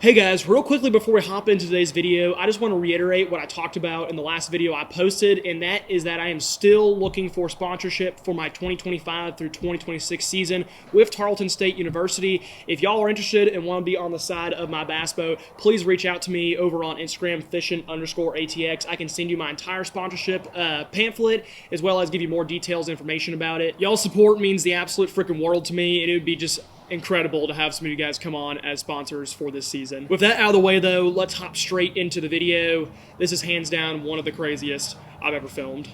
Hey guys, real quickly before we hop into today's video, I just want to reiterate what I talked about in the last video I posted, and that is that I am still looking for sponsorship for my 2025 through 2026 season with Tarleton State University. If y'all are interested and want to be on the side of my bass boat, please reach out to me over on Instagram, fishing_ATX. I can send you my entire sponsorship pamphlet, as well as give you more details and information about it. Y'all's support means the absolute freaking world to me, and it would be just incredible to have some of you guys come on as sponsors for this season. With that out of the way though, let's hop straight into the video. This is hands down one of the craziest I've ever filmed.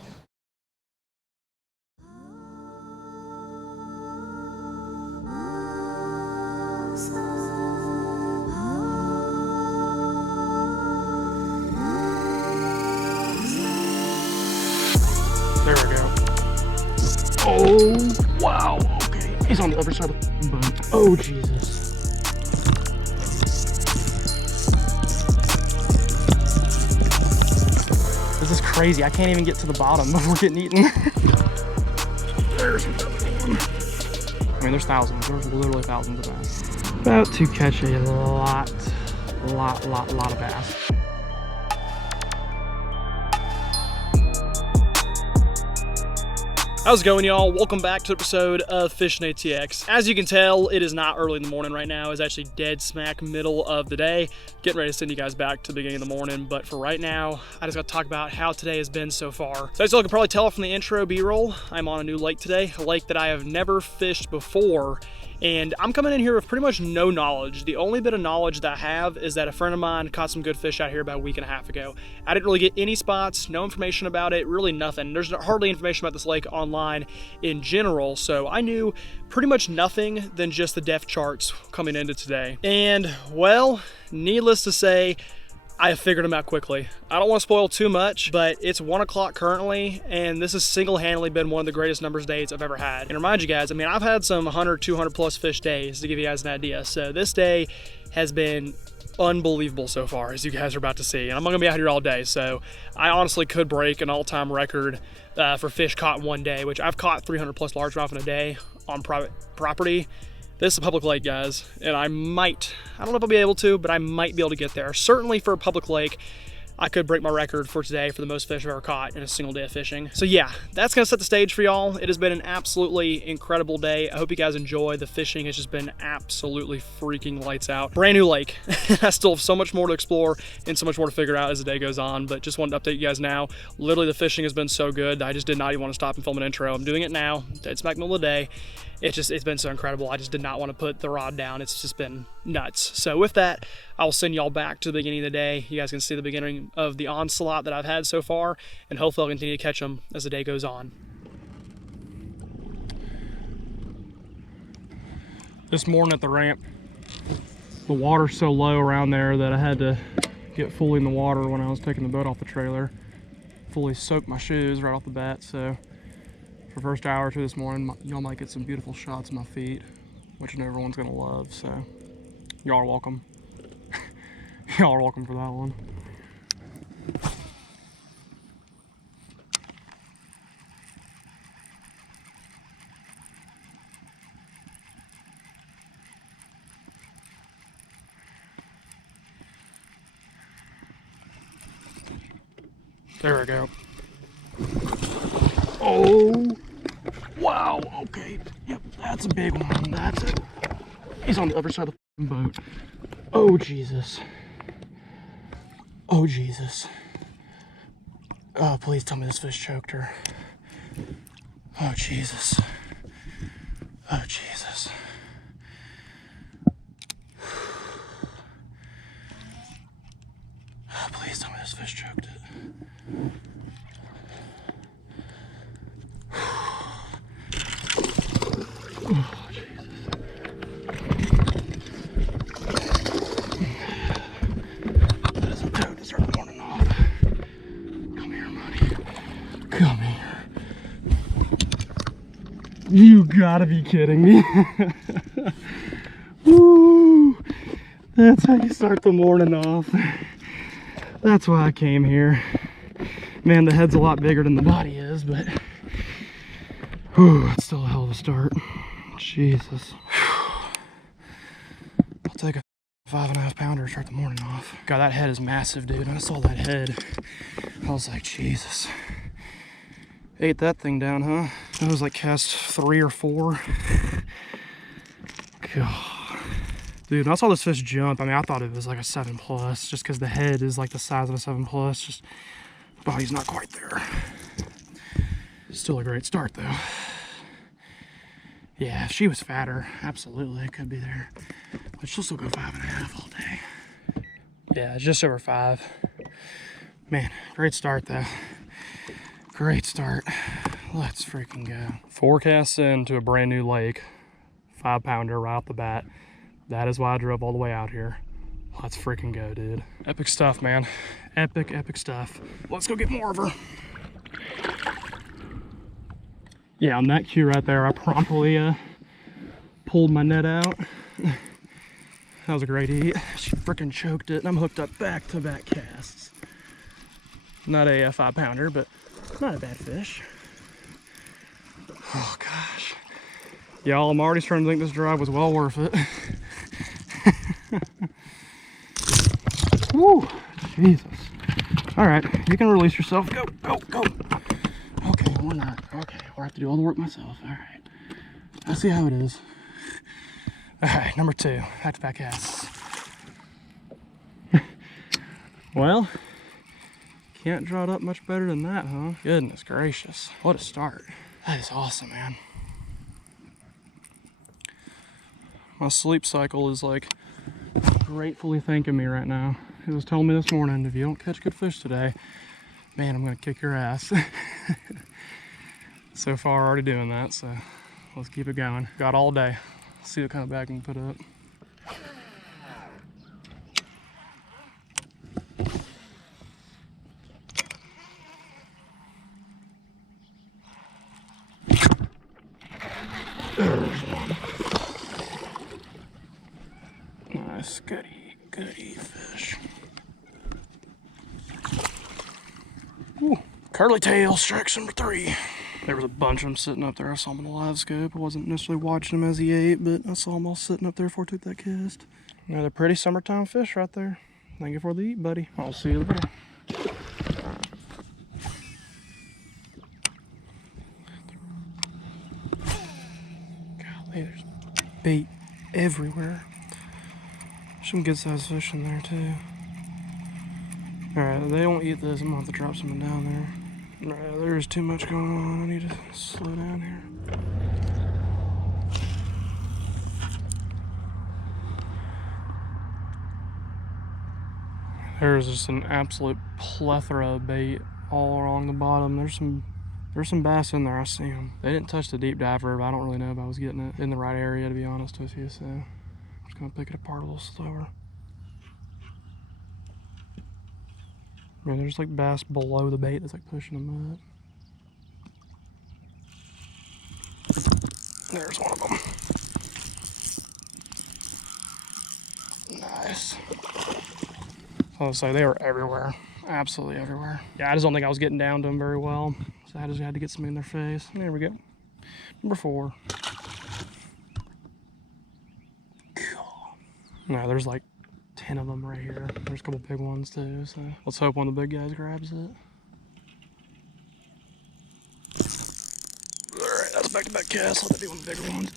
There we go. Oh, wow. Okay. He's on the other side of the boat. Oh, Jesus. This is crazy. I can't even get to the bottom before getting eaten. There's another one. I mean, there's thousands. There's literally thousands of bass. About to catch a lot of bass. How's it going, y'all? Welcome back to the episode of Fishing ATX. As you can tell, it is not early in the morning right now. It's actually dead smack middle of the day. Getting ready to send you guys back to the beginning of the morning, but for right now, I just got to talk about how today has been so far. So as you can probably tell from the intro B-roll, I'm on a new lake today, a lake that I have never fished before. And I'm coming in here with pretty much no knowledge. The only bit of knowledge that I have is that a friend of mine caught some good fish out here about a week and a half ago. I didn't really get any spots, no information about it, really nothing. There's hardly information about this lake online in general, so I knew pretty much nothing than just the depth charts coming into today. And, well, needless to say, I have figured them out quickly. I don't want to spoil too much, but it's 1 o'clock currently, and this has single-handedly been one of the greatest numbers days I've ever had. And remind you guys, I mean, I've had some 100, 200 plus fish days to give you guys an idea. So this day has been unbelievable so far, as you guys are about to see. And I'm gonna be out here all day, so I honestly could break an all-time record for fish caught in one day, which I've caught 300 plus largemouth in a day on private property. This is a public lake, guys, and I don't know if I'll be able to, but I might be able to get there. Certainly for a public lake, I could break my record for today for the most fish I've ever caught in a single day of fishing. So yeah, that's gonna set the stage for y'all. It has been an absolutely incredible day. I hope you guys enjoy. The fishing has just been absolutely freaking lights out. Brand new lake. I still have so much more to explore and so much more to figure out as the day goes on, but just wanted to update you guys now. Literally the fishing has been so good, I just did not even want to stop and film an intro. I'm doing it now, dead smack middle of the day. It's been so incredible. I just did not want to put the rod down. It's just been nuts. So with that, I'll send y'all back to the beginning of the day. You guys can see the beginning of the onslaught that I've had so far, and hopefully I'll continue to catch them as the day goes on. This morning at the ramp, the water's so low around there that I had to get fully in the water when I was taking the boat off the trailer. Fully soaked my shoes right off the bat, so for the first hour or two this morning, y'all might get some beautiful shots of my feet, which I know everyone's gonna love, so y'all are welcome. Y'all are welcome for that one. There we go. Oh, wow, okay. Yep, that's a big one. That's it. He's on the other side of the boat. Oh, Jesus. Oh, Jesus. Oh, please tell me this fish choked her. Oh, Jesus. Oh, Jesus. Oh, please tell me this fish choked it. Oh, Jesus. That is a toad to start the morning off. Come here, buddy. Come here. You gotta be kidding me. Woo! That's how you start the morning off. That's why I came here. Man, the head's a lot bigger than the body is, but whew, it's still a hell of a start. Jesus. I'll take a 5.5 pounder to start the morning off. God, that head is massive, dude. I saw that head. I was like, Jesus. Ate that thing down, huh? That was like cast 3 or 4. God. Dude, when I saw this fish jump, I mean, I thought it was like a 7+, just because the head is like the size of a 7+. Just body's not quite there. Still a great start, though. Yeah, if she was fatter, absolutely, it could be there. But she'll still go 5.5 all day. Yeah, just over 5. Man, great start, though. Great start. Let's freaking go. Forecast into a brand new lake. 5 pounder right off the bat. That is why I drove all the way out here. Let's freaking go, dude. Epic stuff, man. Epic, epic stuff. Let's go get more of her. Yeah, on that cue right there, I promptly pulled my net out. That was a great eat. She freaking choked it, and I'm hooked up back-to-back casts. Not a 5 pounder, but not a bad fish. Oh gosh. Y'all, I'm already starting to think this drive was well worth it. Woo, Jesus. All right, you can release yourself. Go, go, go. Okay, we're not. Okay, we'll have to do all the work myself. All right. I see how it is. All right, number 2, back-to-back casts. Well, can't draw it up much better than that, huh? Goodness gracious. What a start. That is awesome, man. My sleep cycle is like gratefully thanking me right now. It was telling me this morning, if you don't catch good fish today, man, I'm gonna kick your ass. So far, already doing that, so let's keep it going. Got all day. See what kind of bag we can put up. There's one. Nice, goody fish. Ooh, curly tail, strike number 3. There was a bunch of them sitting up there. I saw them in the live scope. I wasn't necessarily watching them as he ate, but I saw them all sitting up there before I took that cast. Another pretty summertime fish right there. Thank you for the eat, buddy. I'll see you later. Golly, there's bait everywhere. Some good sized fish in there too. Alright, they won't eat this. I'm gonna have to drop something down there. Alright, there's too much going on. I need to slow down here. There's just an absolute plethora of bait all along the bottom. There's some bass in there. I see them. They didn't touch the deep diver, but I don't really know if I was getting it in the right area, to be honest with you. So I'm just gonna pick it apart a little slower. Yeah, there's like bass below the bait that's like pushing them up. There's one of them. Nice. So say they were everywhere, absolutely everywhere. Yeah, I just don't think I was getting down to them very well, so I just had to get something in their face. There we go. Number 4. No, there's like 10 of them right here. There's a couple big ones too, so let's hope one of the big guys grabs it. Alright, that's a back-to-back cast. Let that be one of the bigger ones.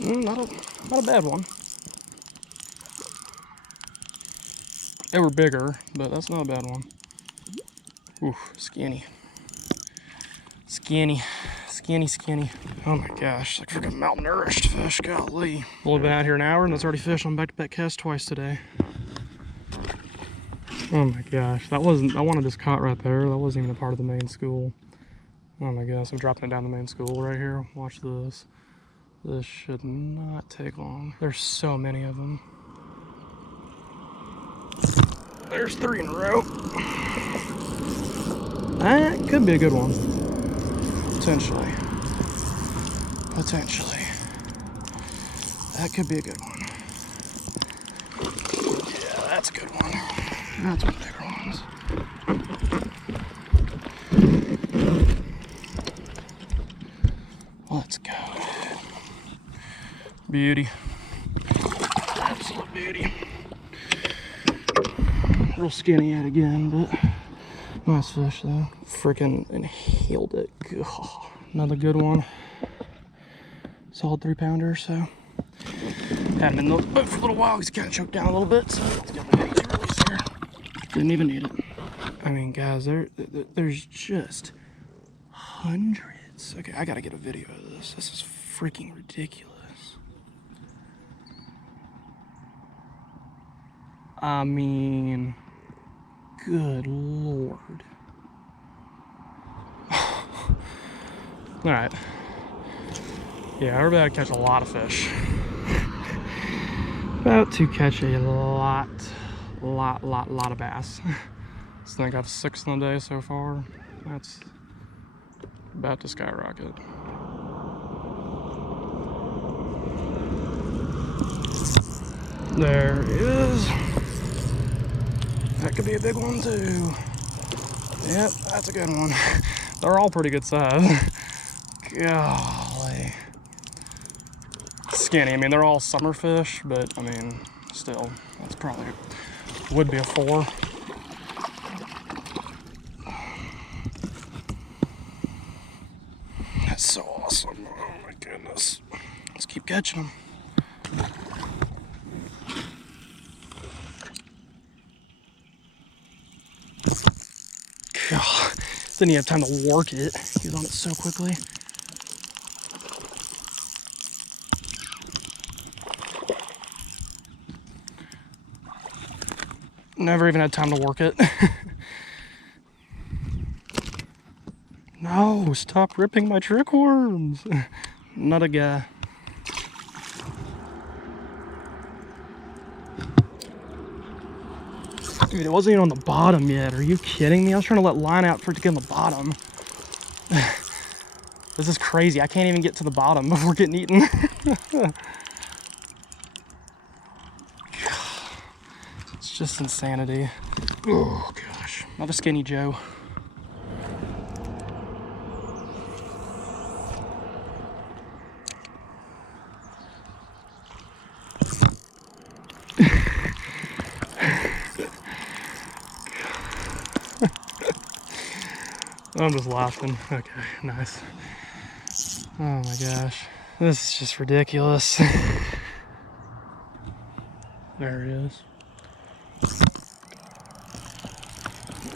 Not a bad one. They were bigger, but that's not a bad one. Oof, skinny. Skinny. Skinny. Oh my gosh, like freaking malnourished fish, golly. Only been out here an hour and that's already fish on back-to-back cast twice today. Oh my gosh, I wanted this caught right there. That wasn't even a part of the main school. Oh my gosh, I'm dropping it down the main school right here. Watch this. This should not take long. There's so many of them. There's 3 in a row. That could be a good one. Potentially. That could be a good one. Yeah, that's a good one. That's one of the bigger ones. Let's go. Beauty. Absolute Real skinny yet again, but nice fish though. Freaking inhaled it. God, another good one. Solid 3-pounder. So had him in the boat for a little while. He's kind of choked down a little bit, so let's get my easy release here. Didn't even need it. I mean, guys, there's just hundreds. Okay, I gotta get a video of this. This is freaking ridiculous. I mean, good Lord. All right. Yeah, we're about to catch a lot of fish. About to catch a lot of bass. I think I've 6 in the day so far. That's about to skyrocket. There he is. That could be a big one too. Yep, that's a good one. They're all pretty good size. Golly. Skinny. I mean, they're all summer fish, but I mean, still, that's probably, would be a 4. That's so awesome. Oh my goodness. Let's keep catching them. God, didn't even have time to work it. He was on it so quickly. Never even had time to work it. No, stop ripping my trick worms. Not a guy. Dude, it wasn't even on the bottom yet. Are you kidding me? I was trying to let line out for it to get on the bottom. This is crazy. I can't even get to the bottom before getting eaten. It's just insanity. Oh gosh. Another skinny Joe. I'm just laughing. Okay, nice. Oh my gosh. This is just ridiculous. There he is.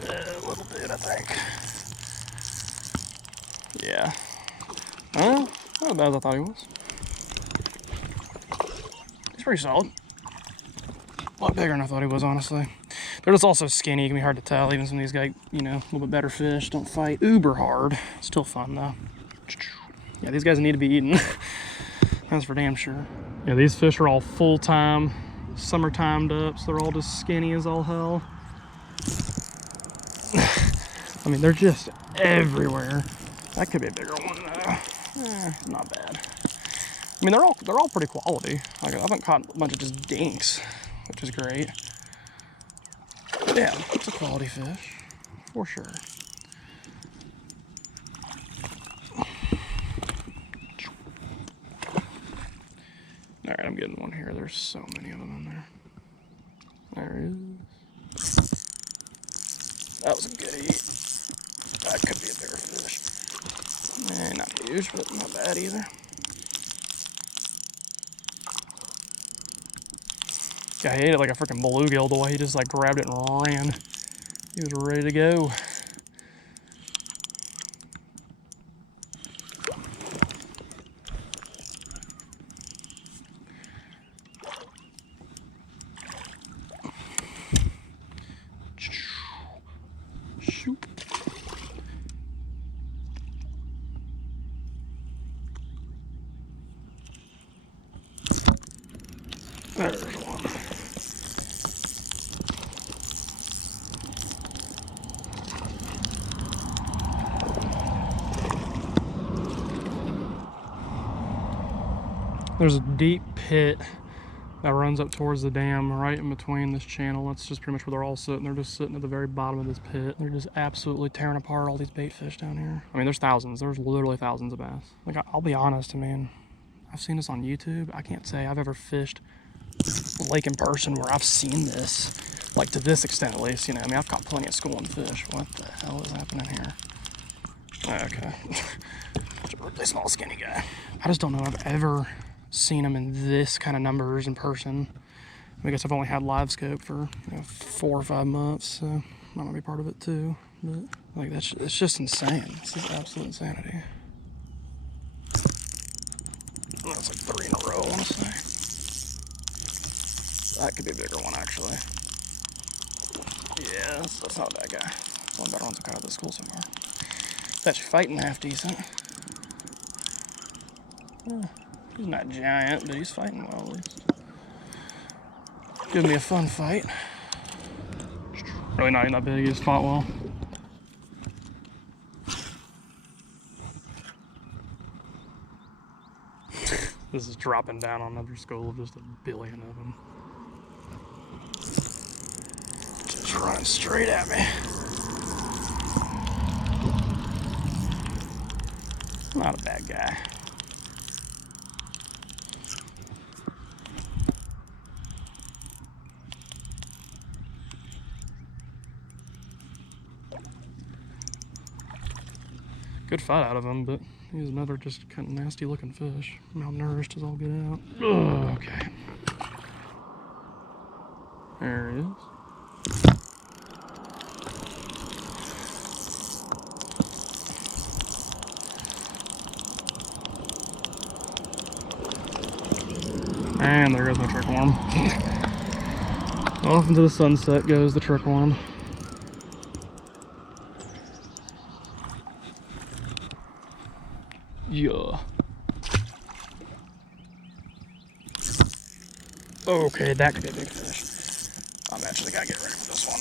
A little bit, I think. Yeah. Well, not as bad as I thought he was. He's pretty solid. A lot bigger than I thought he was, honestly. They're just also skinny. It can be hard to tell. Even some of these guys, you know, a little bit better fish don't fight uber hard. Still fun though. Yeah, these guys need to be eaten. That's for damn sure. Yeah, these fish are all full-time, summer timed up, so they're all just skinny as all hell. I mean, they're just everywhere. That could be a bigger one though. Not bad. I mean, they're all pretty quality. Like, I haven't caught a bunch of just dinks, which is great. Yeah, it's a quality fish, for sure. All right, I'm getting one here. There's so many of them in there. There he is. That was a good eat. That could be a bigger fish. Not huge, but not bad either. I ate it like a freaking bluegill the way he just like grabbed it and ran. He was ready to go. Shoot. There's one. There's a deep pit that runs up towards the dam right in between this channel. That's just pretty much where they're all sitting. They're just sitting at the very bottom of this pit. They're just absolutely tearing apart all these bait fish down here. I mean, there's thousands. There's literally thousands of bass. Like, I'll be honest, I mean, I've seen this on YouTube. I can't say I've ever fished a lake in person where I've seen this Like to this extent at least, you know. I mean, I've caught plenty of schooling fish. What the hell is happening here? Okay. It's a really small, skinny guy. I just don't know if I've ever seen him in this kind of numbers in person. I guess I've only had live scope for 4 or 5 months, so I might be part of it too. But like it's just insane. This is absolute insanity. That's like 3 in a row, I want to say. That could be a bigger one, actually. Yeah, that's not a bad guy. It's one of the better ones I've caught at this school so far. It's actually fighting half decent. He's not giant, but he's fighting well at least. Give me a fun fight. Really not even that big, he just fought well. This is dropping down on another school of just a billion of them. Just running straight at me. Not a bad guy. Good fight out of him, but he's another just kind of nasty looking fish. Malnourished as all get out. Ugh, okay. There he is. And there goes my trick worm. Off into the sunset goes the trick worm. Yeah. Okay, that could be a big fish. I'm actually gotta get ready for this one.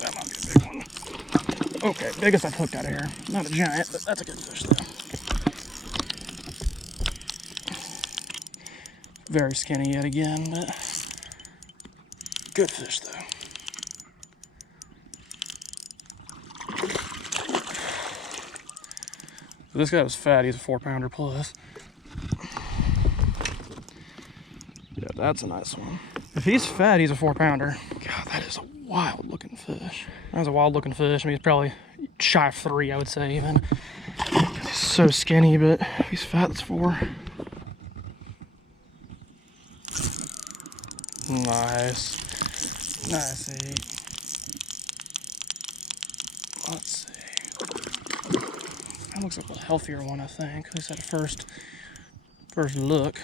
That might be a big one. Okay, biggest I've hooked out of here. Not a giant, but that's a good fish though. Very skinny yet again, but good fish though. This guy was fat, he's a 4-pounder plus. Yeah, that's a nice one. If he's fat, he's a 4-pounder. God, that is a wild looking fish. That was a wild looking fish. I mean, he's probably shy of 3, I would say even. He's so skinny, but if he's fat, that's 4. Nice. Nice eat. Let's see. That looks like a healthier one, I think. At least at first look.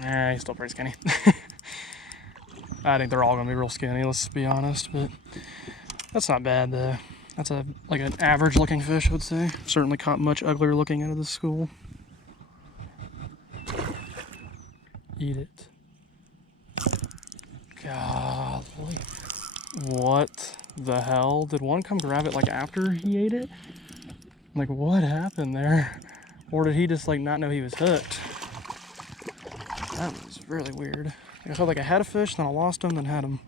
Nah, he's still pretty skinny. I think they're all gonna be real skinny, let's be honest, but that's not bad though. That's like an average looking fish, I would say. Certainly caught much uglier looking out of this school. Eat it. Golly. What the hell? Did one come grab it like after he ate it? Like what happened there? Or did he just like not know he was hooked? That was really weird. I felt like I had a fish, then I lost him, then had him.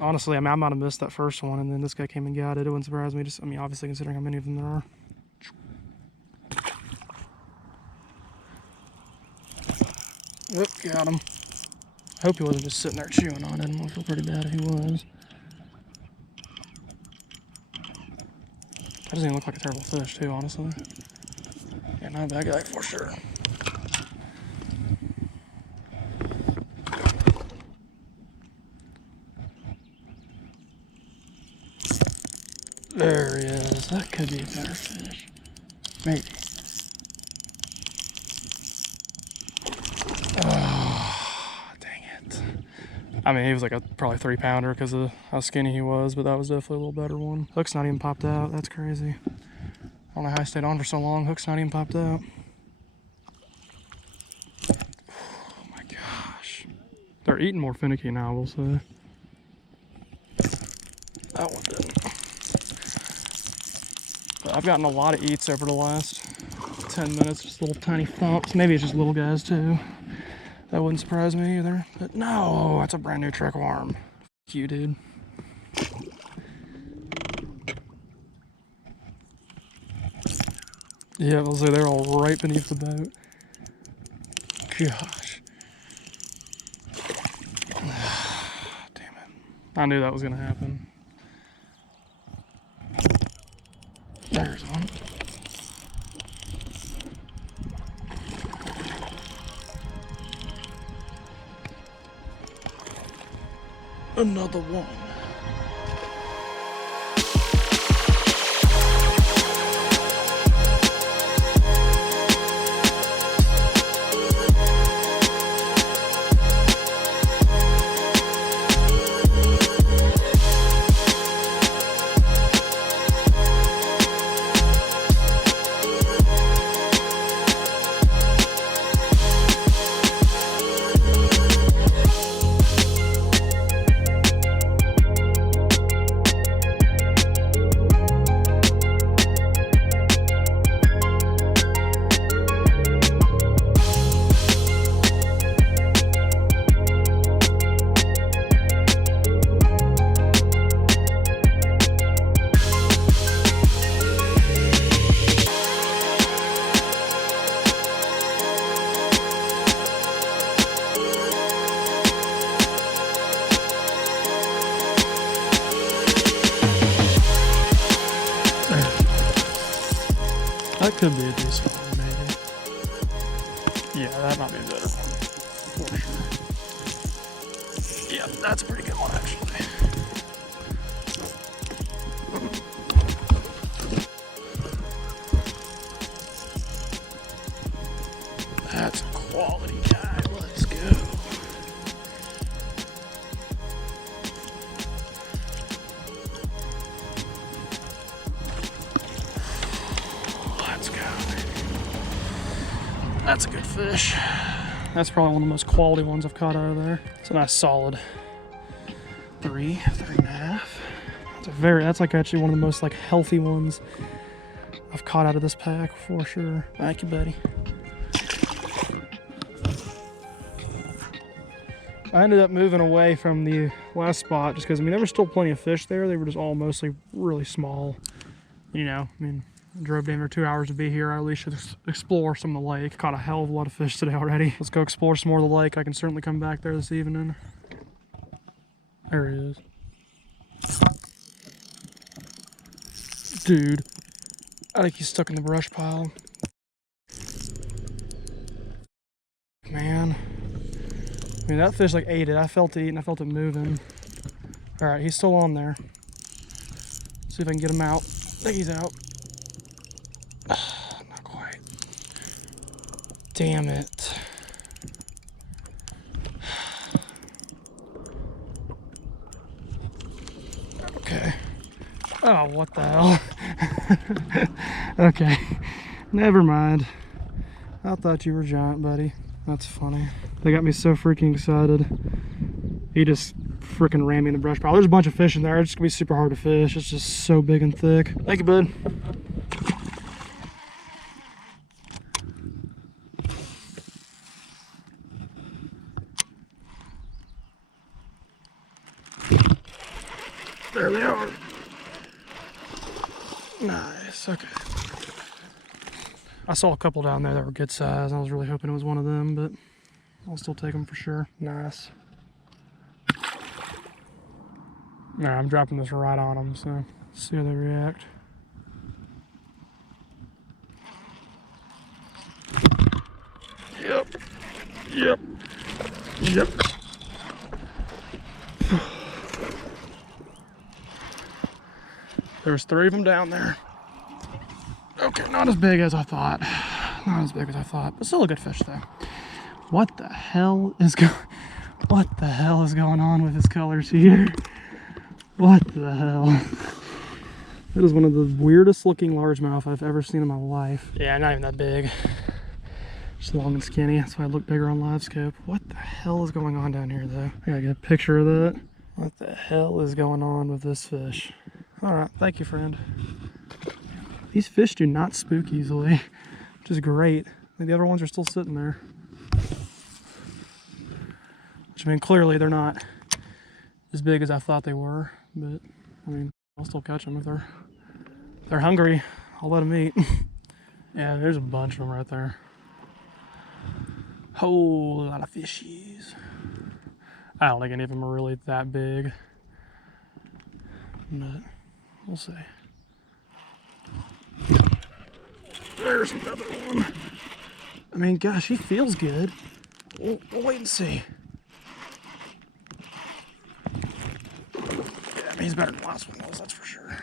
Honestly, I mean, I might have missed that first one, and then this guy came and got it. It wouldn't surprise me. I mean, obviously considering how many of them there are. Oop, got him. Hope he wasn't just sitting there chewing on it. I feel pretty bad if he was. That doesn't even look like a terrible fish, too, honestly. Yeah, not a bad guy for sure. There he is. That could be a better fish. Maybe. Oh, dang it. I mean, he was like a probably 3-pounder because of how skinny he was, but that was definitely a little better one. Hook's not even popped out. That's crazy. I don't know how I stayed on for so long. Hook's not even popped out. Oh my gosh. They're eating more finicky now, we'll say. That one didn't. But I've gotten a lot of eats over the last 10 minutes, just little tiny thumps. Maybe it's just little guys too. That wouldn't surprise me either. But no, that's a brand new trick worm. F you, dude. Yeah, I'll say they're all right beneath the boat. Gosh. I knew that was gonna happen. There's one. Another one. That could be a decent one, maybe. Yeah, that might be a better one, for sure. Yeah, that's a pretty good one, actually. That's a quality guy. Let's go. That's a good fish. That's probably one of the most quality ones I've caught out of there. It's a nice solid 3.5. That's like actually one of the most like healthy ones I've caught out of this pack for sure. Thank you, buddy. I ended up moving away from the last spot just because, I mean, there were still plenty of fish there. They were just all mostly really small. You know, I mean, I drove down there 2 hours to be here. I at least should explore some of the lake. Caught a hell of a lot of fish today already. Let's go explore some more of the lake. I can certainly come back there this evening. There he is. Dude, I think he's stuck in the brush pile. Man. I mean, that fish like ate it. I felt it eating, I felt it moving. All right, he's still on there. See if I can get him out. I think he's out. Not quite. Damn it. Okay. Oh, what the hell? Okay. Never mind. I thought you were giant, buddy. That's funny. They got me so freaking excited. He just freaking ran me in the brush pile. There's a bunch of fish in there. It's gonna be super hard to fish. It's just so big and thick. Thank you, bud. There they are. Nice, okay. I saw a couple down there that were good size. I was really hoping it was one of them, but I'll still take them for sure. Nice. Alright, I'm dropping this right on them, so see how they react. Yep. Yep. Yep. There was 3 of them down there. Okay, not as big as I thought. Not as big as I thought, but still a good fish though. What the hell is going on with his colors here? What the hell? That is one of the weirdest looking largemouth I've ever seen in my life. Yeah, not even that big. Just long and skinny. That's why I look bigger on live scope. What the hell is going on down here though? I gotta get a picture of that. What the hell is going on with this fish? All right, thank you, friend. These fish do not spook easily, which is great. I think the other ones are still sitting there. Which, I mean, clearly they're not as big as I thought they were, but I mean, I'll still catch them if they're hungry. I'll let them eat. Yeah, there's a bunch of them right there. Whole lot of fishies. I don't think any of them are really that big. but we'll see. There's another one. I mean, gosh, he feels good. We'll wait and see. Yeah, I mean, he's better than the last one was, that's for sure.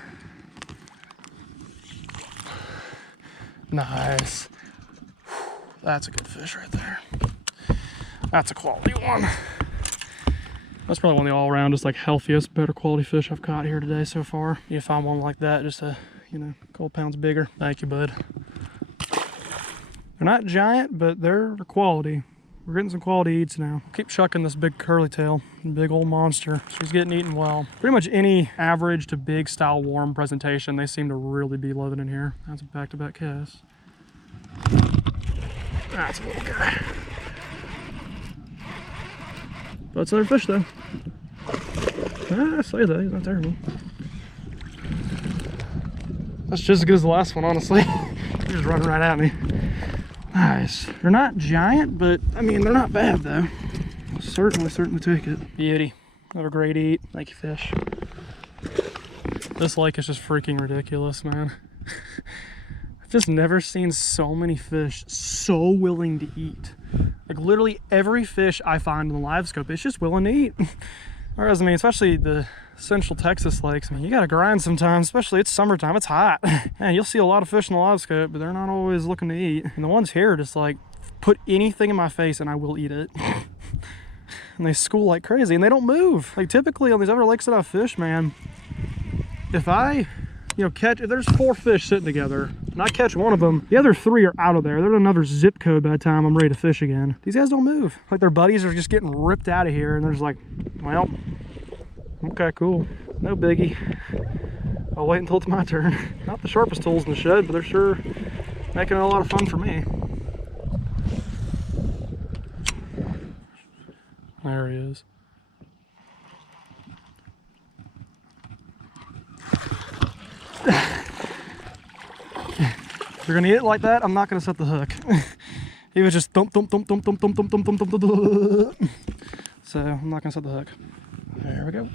Nice. That's a good fish right there. That's a quality one. That's probably one of the all-around, like healthiest, better quality fish I've caught here today so far. You find one like that, just a, you know, a couple pounds bigger. Thank you, bud. They're not giant, but they're quality. We're getting some quality eats now. Keep shucking this big curly tail, big old monster. She's getting eaten well. Pretty much any average to big style warm presentation, they seem to really be loving in here. That's a back-to-back cast. That's a little guy. That's another fish though. I say that, he's not terrible. That's just as good as the last one, honestly. He's just running right at me. Nice. They're not giant, but I mean, they're not bad though. I'll certainly take it. Beauty. Have a great eat. Thank you, fish. This lake is just freaking ridiculous, man. I've just never seen so many fish so willing to eat. Like literally every fish I find in the live scope, it's just willing to eat. Whereas, I mean, especially the Central Texas lakes, I mean, you gotta grind sometimes, especially it's summertime, it's hot. Man, you'll see a lot of fish in the live scope, but they're not always looking to eat. And the ones here are just like, put anything in my face and I will eat it. And they school like crazy and they don't move. Like typically on these other lakes that I've fished, man, if I, you know, if there's 4 fish sitting together and I catch one of them, the other 3 are out of there. They're another zip code by the time I'm ready to fish again. These guys don't move. Like their buddies are just getting ripped out of here and they're just like, well, okay, cool. No biggie. I'll wait until it's my turn. Not the sharpest tools in the shed, but they're sure making it a lot of fun for me. There he is. If you're gonna eat it like that, I'm not gonna set the hook. He was just thump, thump, thump, thump, thump, thump, thump, thump, thump, thump, thump. So I'm not gonna set the hook. There we go.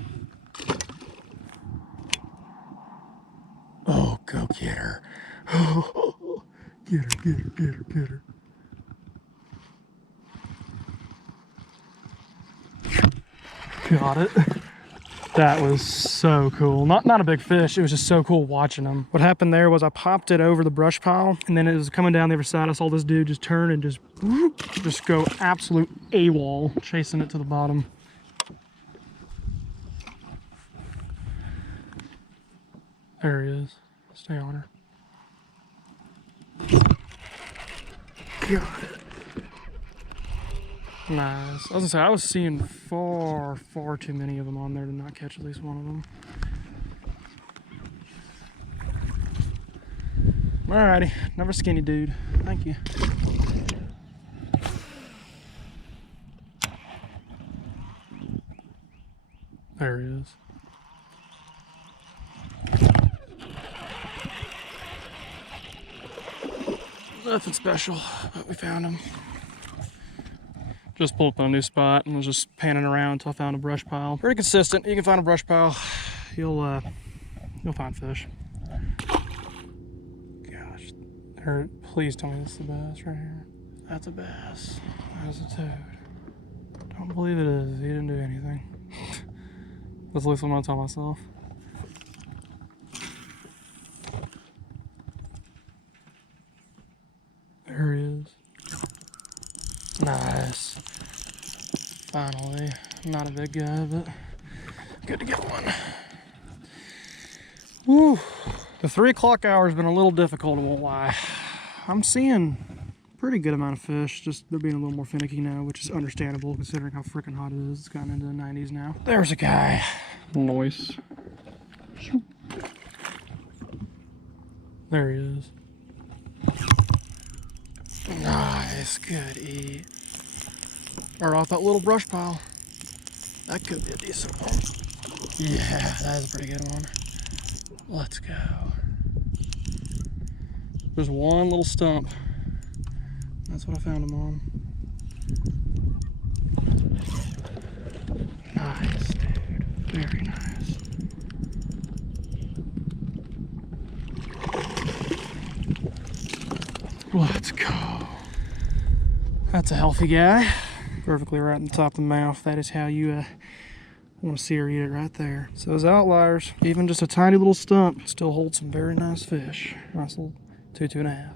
Oh, go get her. Get her, get her, get her, get her. Got it. That was so cool. Not a big fish, it was just so cool watching them. What happened there was I popped it over the brush pile and then it was coming down the other side. I saw this dude just turn and just go absolute AWOL, chasing it to the bottom. There he is. Stay on her. Got it. Nice. I was gonna say, I was seeing far too many of them on there to not catch at least one of them. Alrighty, another skinny dude. Thank you. There he is. Nothing special, but we found him. Just pulled up on a new spot and was just panning around until I found a brush pile. Pretty consistent. You can find a brush pile, you'll find fish. Gosh, please tell me this is the bass right here. That's a bass. That's a toad. Don't believe it is. He didn't do anything. That's at least what I'm gonna tell myself. There he is. Nice. Finally. Not a big guy, but good to get one. Woo. The 3 o'clock hour has been a little difficult, I won't lie. I'm seeing a pretty good amount of fish, just they're being a little more finicky now, which is understandable considering how freaking hot it is. It's gotten into the 90s now. There's a guy. Nice. There he is. Nice, good eat. Or off that little brush pile. That could be a decent one. Yeah, that is a pretty good one. Let's go. There's one little stump. That's what I found him on. Nice, dude. Very nice. Let's go. That's a healthy guy. Perfectly right on the top of the mouth. That is how you want to see her eat it right there. So those outliers, even just a tiny little stump, still holds some very nice fish. Nice little 2.5.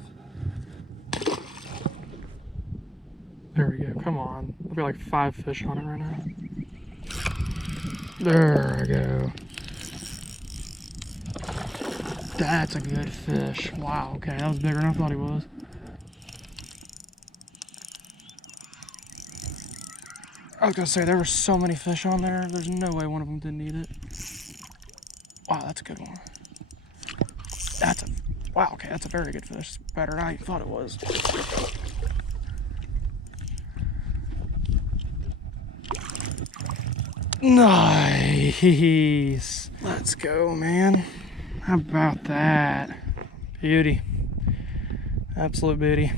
There we go, come on. I've got like 5 fish on it right now. There we go. That's a good fish. Wow, okay, that was bigger than I thought he was. I was gonna say, there were so many fish on there, there's no way one of them didn't eat it. Wow, that's a good one. Wow, okay, that's a very good fish. Better than I thought it was. Nice. Let's go, man. How about that? Beauty. Absolute beauty.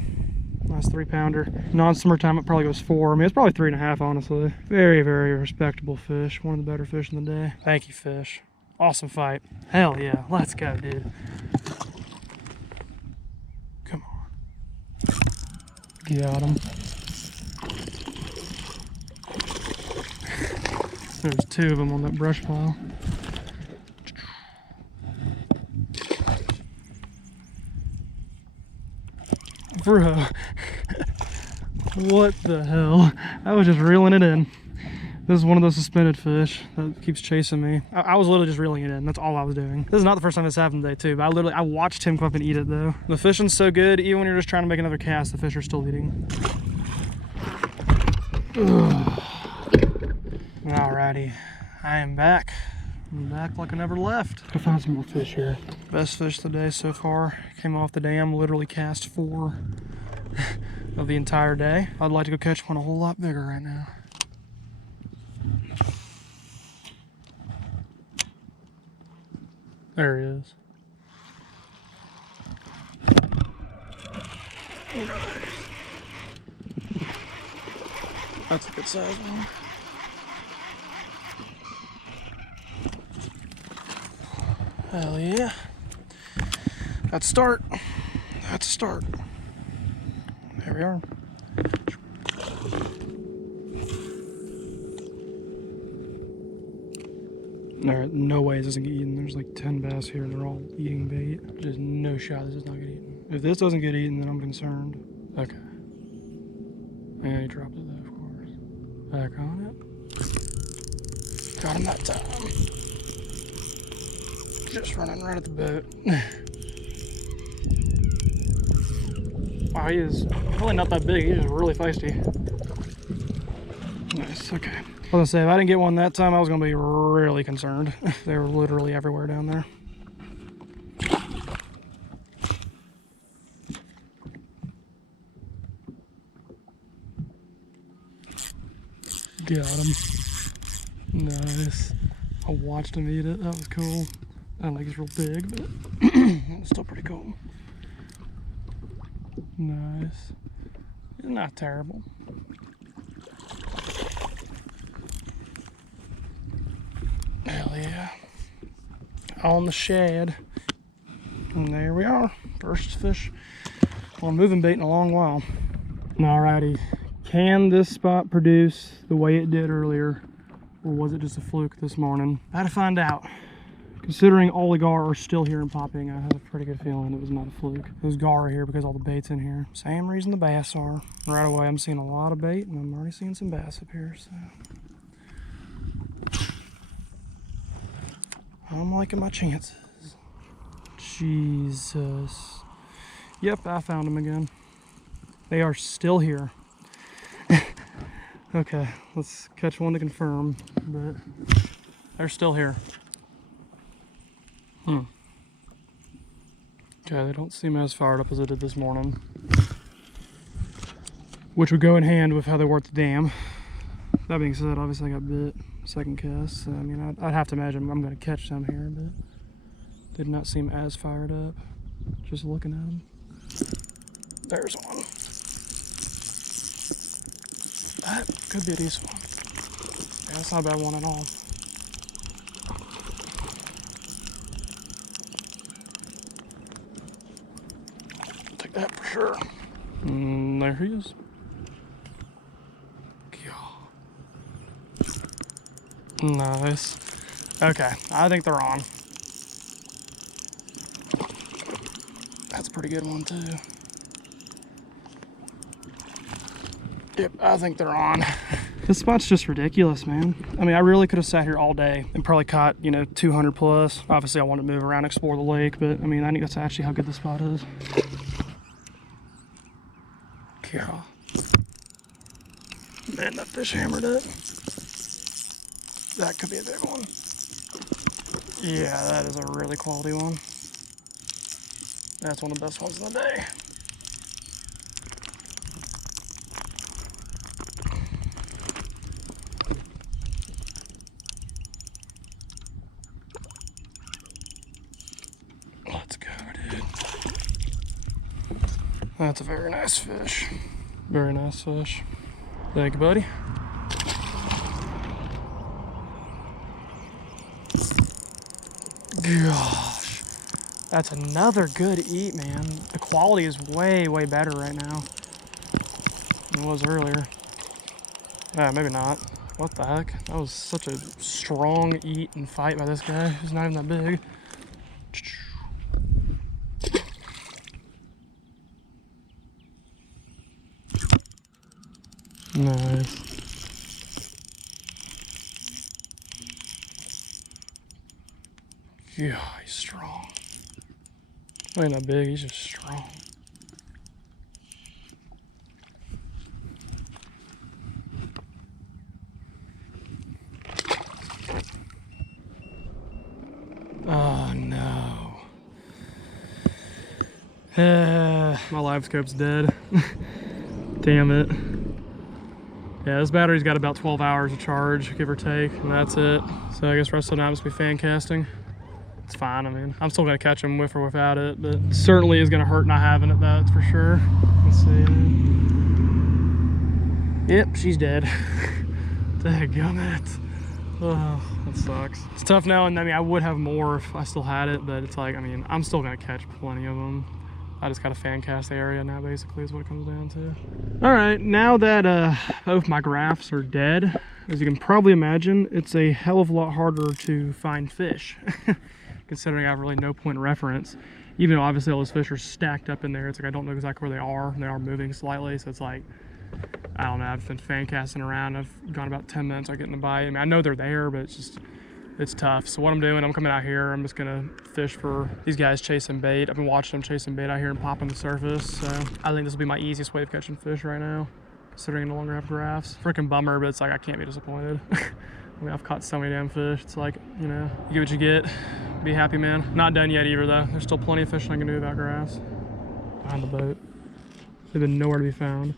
Nice 3-pounder. Non-summertime, it probably goes 4. I mean, it's probably 3.5, honestly. Very, very respectable fish. One of the better fish in the day. Thank you, fish. Awesome fight. Hell yeah. Let's go, dude. Come on. Got him. There's 2 of them on that brush pile. Bro, what the hell? I was just reeling it in. This is one of those suspended fish that keeps chasing me. I was literally just reeling it in. That's all I was doing. This is not the first time this happened today too, but I watched him come up and eat it though. The fishing's so good, even when you're just trying to make another cast, the fish are still eating. Alrighty, I am back. I'm back like I never left. Go find some more fish here. Best fish of the day so far. Came off the dam, literally cast 4 of the entire day. I'd like to go catch one a whole lot bigger right now. There he is. That's a good size one. Hell yeah. That's a start. That's a start. There we are. No way this doesn't get eaten. There's like 10 bass here and they're all eating bait. Just no shot this does not get eaten. If this doesn't get eaten, then I'm concerned. Okay. And he dropped it though, of course. Back on it. Got him that time. Just running right at the boat. Wow, he is really not that big. He's just really feisty. Nice, okay. I was gonna say, if I didn't get one that time, I was gonna be really concerned. They were literally everywhere down there. Got him. Nice. I watched him eat it. That was cool. I don't think he's real big, but it's still pretty cool. Nice. It's not terrible. Hell yeah. On the shad. And there we are. First fish on moving bait in a long while. Alrighty. Can this spot produce the way it did earlier? Or was it just a fluke this morning? I had to find out. Considering all the gar are still here and popping, I have a pretty good feeling it was not a fluke. Those gar are here because all the bait's in here. Same reason the bass are. Right away, I'm seeing a lot of bait, and I'm already seeing some bass up here, so. I'm liking my chances. Jesus. Yep, I found them again. They are still here. Okay, let's catch one to confirm, but they're still here. Okay, they don't seem as fired up as they did this morning. Which would go in hand with how they were at the dam. That being said, obviously I got bit second cast. So, I mean, I'd have to imagine I'm going to catch some here, but did not seem as fired up. Just looking at them. There's one. That could be a decent one. Yeah, that's not a bad one at all. that for sure. There he is. Nice. Okay, I think they're on. That's a pretty good one too. Yep, I think they're on. This spot's just ridiculous, man. I mean, I really could have sat here all day and probably caught, you know, 200 plus. Obviously, I want to move around, explore the lake, but I mean, I think that's actually how good the spot is. Yeah. Man, that fish hammered it. That could be a big one. Yeah, that is a really quality one. That's one of the best ones of the day. Let's go, dude. That's a very nice fish. Very nice fish. Thank you, buddy. Gosh, that's another good eat, man. The quality is way, way better right now than it was earlier. Maybe not. What the heck? That was such a strong eat and fight by this guy. He's not even that big. Nice. Yeah, he's strong. He ain't that big, he's just strong. Oh no. My live scope's dead. Damn it. Yeah, this battery's got about 12 hours of charge, give or take, and that's it. So I guess rest of the night must be fan casting. It's fine, I mean, I'm still gonna catch them with or without it, but it certainly is gonna hurt not having it, that's for sure. Let's see. Yep, she's dead. Dadgummit. Oh, that sucks. It's tough now, and I mean, I would have more if I still had it, but it's like, I mean, I'm still gonna catch plenty of them. I just got a fan cast area now, basically, is what it comes down to. All right, now that both my graphs are dead, as you can probably imagine, it's a hell of a lot harder to find fish, considering I have really no point of reference. Even though obviously all those fish are stacked up in there, it's like I don't know exactly where they are. They are moving slightly, so it's like, I don't know, I've been fan casting around. I've gone about 10 minutes on getting a bite. I mean, I know they're there, but it's just, it's tough. So what I'm doing, I'm coming out here, I'm just gonna fish for these guys chasing bait. I've been watching them chasing bait out here and popping the surface. So I think this will be my easiest way of catching fish right now, considering I no longer have graphs. Freaking bummer, but it's like, I can't be disappointed. I mean, I've caught so many damn fish. It's like, you know, you get what you get. Be happy, man. Not done yet either, though. There's still plenty of fishing I can do without graphs. Behind the boat. They've been nowhere to be found.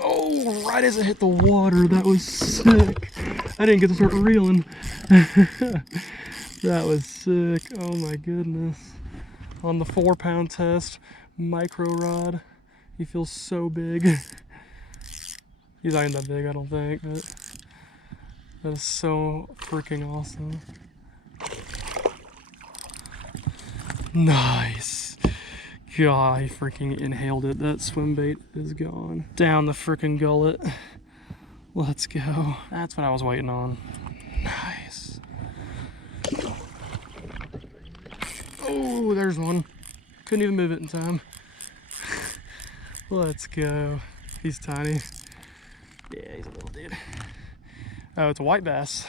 Oh, right as it hit the water. That was sick. I didn't get to start reeling. That was sick. Oh my goodness. On the 4-pound test, micro rod. He feels so big. He's not even that big, I don't think, but that is so freaking awesome. Nice. God, he freaking inhaled it. That swim bait is gone. Down the freaking gullet. Let's go. That's what I was waiting on. Nice. Oh, there's one. Couldn't even move it in time. Let's go. He's tiny. Yeah, he's a little dude. Oh, it's a white bass.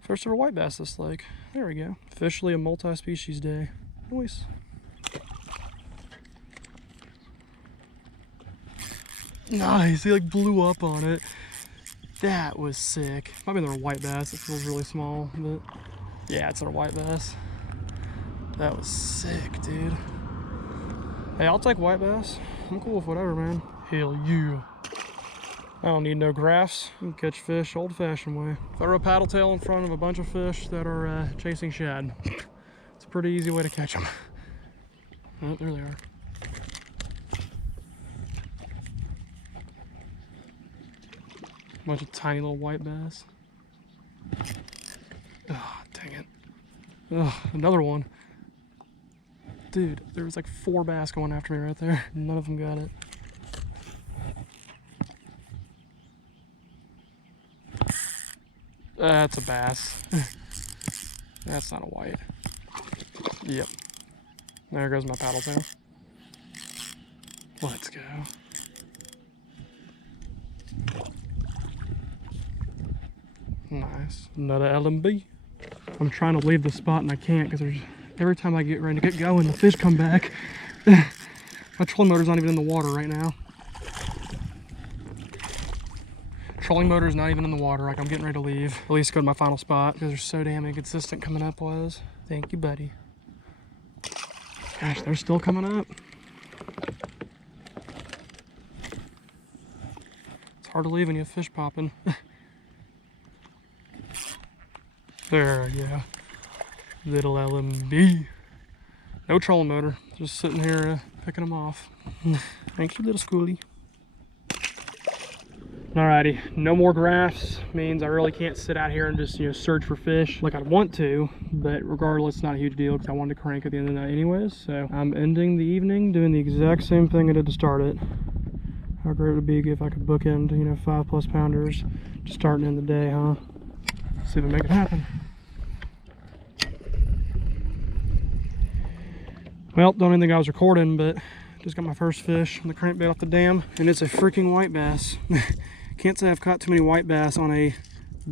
First ever white bass this lake. There we go. Officially a multi-species day. Nice. Nice, he like blew up on it. That was sick. Might be another white bass. It feels really small, but yeah, it's another white bass. That was sick, dude. Hey, I'll take white bass. I'm cool with whatever, man. Hell yeah. I don't need no graphs. You can catch fish old-fashioned way. Throw a paddle tail in front of a bunch of fish that are chasing shad. It's a pretty easy way to catch them. Oh, there they are. Bunch of tiny little white bass. Oh, dang it. Oh, another one. Dude, there was like 4 bass going after me right there. None of them got it. That's a bass. That's not a white. Yep. There goes my paddle tail. Let's go. Nice. Another LMB. I'm trying to leave the spot and I can't because there's every time I get ready to get going, the fish come back. My trolling motor's not even in the water right now. Trolling motor's not even in the water. Like, I'm getting ready to leave. At least go to my final spot because they're so damn inconsistent coming up was. Thank you, buddy. Gosh, they're still coming up. It's hard to leave when you have fish popping. There we go. Little LMB. No trolling motor. Just sitting here picking them off. Thanks, you little schoolie. Alrighty, no more graphs. Means I really can't sit out here and just, search for fish like I'd want to, but regardless, it's not a huge deal because I wanted to crank at the end of the night anyways. So I'm ending the evening doing the exact same thing I did to start it. How great would it be if I could bookend, 5+ pounders, just starting in the day, huh? See if I make it happen. Well, don't even think I was recording, but just got my first fish on the crankbait off the dam, and it's a freaking white bass. Can't say I've caught too many white bass on a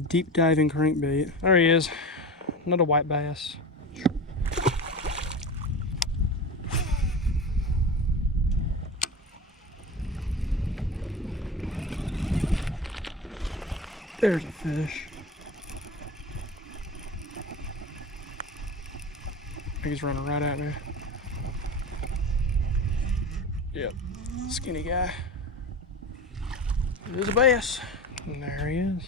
deep diving crankbait. There he is, another white bass. There's a fish. I think he's running right at me. Yep, skinny guy. It is a bass. And there he is.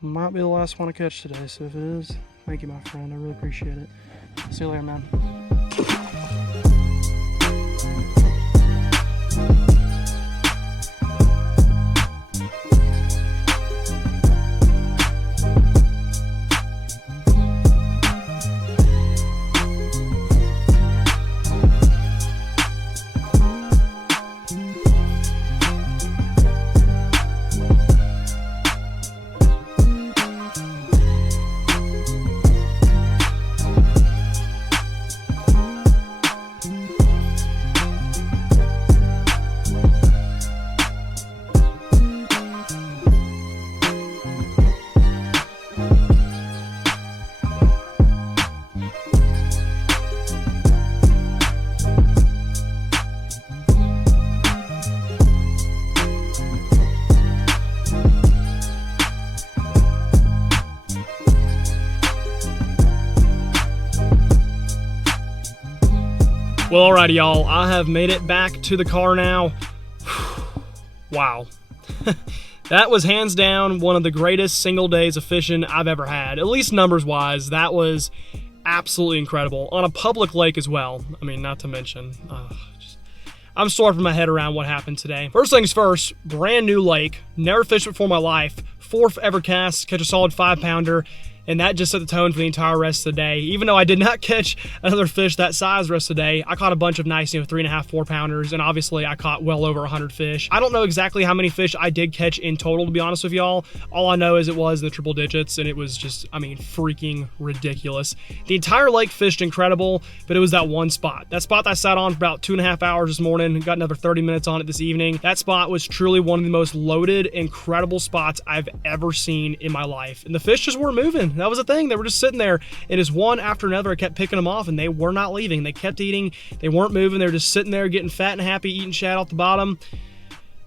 Might be the last one to catch today, so if it is, thank you, my friend. I really appreciate it. See you later, man. Well, alrighty, y'all. I have made it back to the car now. Wow. That was hands down one of the greatest single days of fishing I've ever had. At least numbers-wise, that was absolutely incredible. On a public lake as well. I mean, not to mention. I'm still wrapping my head around what happened today. First things first, brand new lake. Never fished before in my life. 4th ever cast, catch a solid 5-pounder. And that just set the tone for the entire rest of the day. Even though I did not catch another fish that size the rest of the day, I caught a bunch of nice, 3.5, 4 pounders, and obviously I caught well over 100 fish. I don't know exactly how many fish I did catch in total, to be honest with y'all. All I know is it was in the triple digits, and it was just, freaking ridiculous. The entire lake fished incredible, but it was that one spot. That spot that I sat on for about 2.5 hours this morning, got another 30 minutes on it this evening. That spot was truly one of the most loaded, incredible spots I've ever seen in my life. And the fish just weren't moving. That was the thing. They were just sitting there, and just one after another, I kept picking them off, and they were not leaving. They kept eating. They weren't moving. They were just sitting there getting fat and happy, eating shad off the bottom.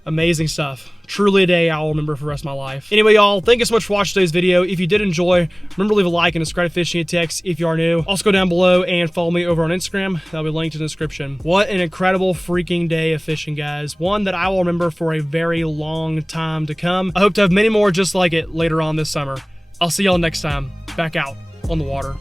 Amazing stuff. Truly a day I'll remember for the rest of my life. Anyway, y'all, thank you so much for watching today's video. If you did enjoy, remember to leave a like and subscribe to Fishing ATX if you are new. Also go down below and follow me over on Instagram. That'll be linked in the description. What an incredible freaking day of fishing, guys. One that I will remember for a very long time to come. I hope to have many more just like it later on this summer. I'll see y'all next time. Back out on the water.